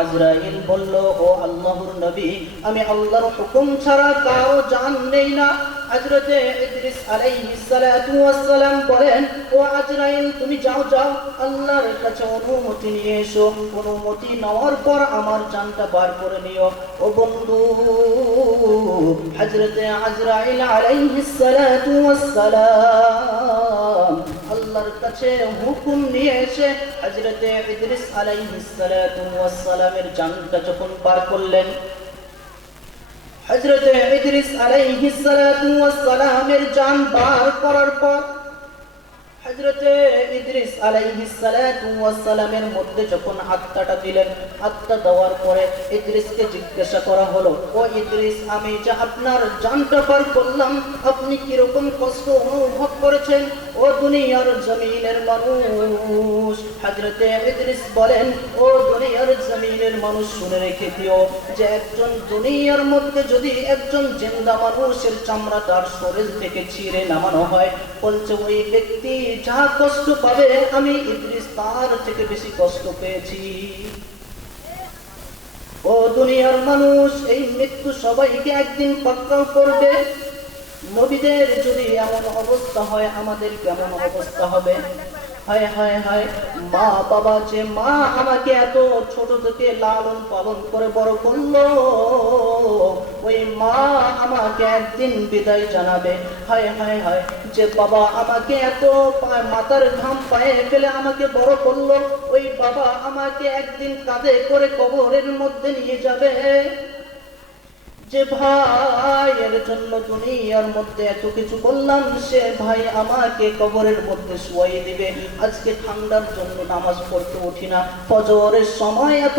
আজরাইল বলল, ও আল্লাহর নবী, আমি আল্লাহর হুকুম ছাড়া কারো জান নেই না। হযরতে ইদ্রিস আলাইহিস সালাতু ওয়াস সালাম বলেন, ও আজরাইল, তুমি যাও যাও, আল্লাহর কাছে অনুমতি নিয়ে এসো। অনুমতি নেওয়ার পর আমার জানটা বার করে নিও। ও বন্ধু, হযরতে আজরাইল আলাইহিস সালাতু ওয়াস সালাম আল্লাহর কাছে হুকুম নিয়ে এসে হযরতে ইদ্রিস আলাইহিস সালাতু ওয়াস সালামের জানটা যখন বার করলেন, হযরতে ইদ্রিস আলাইহিস সালাতু ওয়াস সালামের জান বার করার পর হযরতে ইদ্রিস আলাইহিস সালাতু ওয়াস সালামের মধ্যে যখন আত্মাটা দিলেন, আত্মা দেওয়ার পরে ইদ্রিসকে জিজ্ঞাসা করা হলো, ও ইদ্রিস, আমি যে আপনার জানটা বার করলাম, আপনি কি রকম কষ্ট অনুভব করেছেন? ও দুনিয়ার জমিনের মানুষ, হযরতে ইদ্রিস বলেন, ও দুনিয়ার জমিনের মানুষ, শুনে রেখে দিও যে একজন দুনিয়ার মধ্যে যদি একজন জিন্দা মানুষের চামড়া তার শরীর থেকে ছিঁড়ে নামানো হয়, বলছে ওই ব্যক্তি যা কষ্ট পাবে আমি ইদ্রিস তার থেকে বেশি কষ্ট পেয়েছি। ও দুনিয়ার মানুষ, এই মৃত্যু সবাইকে একদিন পাকড়াও করবে। নবীদের যদি এমন অবস্থা হয়, আমাদের কেমন অবস্থা হবে? হায় হায় হায়, মা বাবা, যে মা আমাকে এত ছোট থেকে লালন পালন করে বড় করলো, ওই মা আমাকে একদিন বিদায় জানাবে। হায় হায় হায়, যে বাবা আমাকে এত মাথার ঘাম পায়ে ফেলে আমাকে বড় করলো, ওই বাবা আমাকে একদিন কাঁধে করে কবরের মধ্যে নিয়ে যাবে। যে ভাইয়ের জন্য দুনিয়ার মধ্যে এত কিছু করলাম, সে ভাই আমাকে কবরের মধ্যে শুয়াই দিবে। আজকে ঠান্ডার জন্য নামাজ পড়তে উঠি না, ফজরের সময়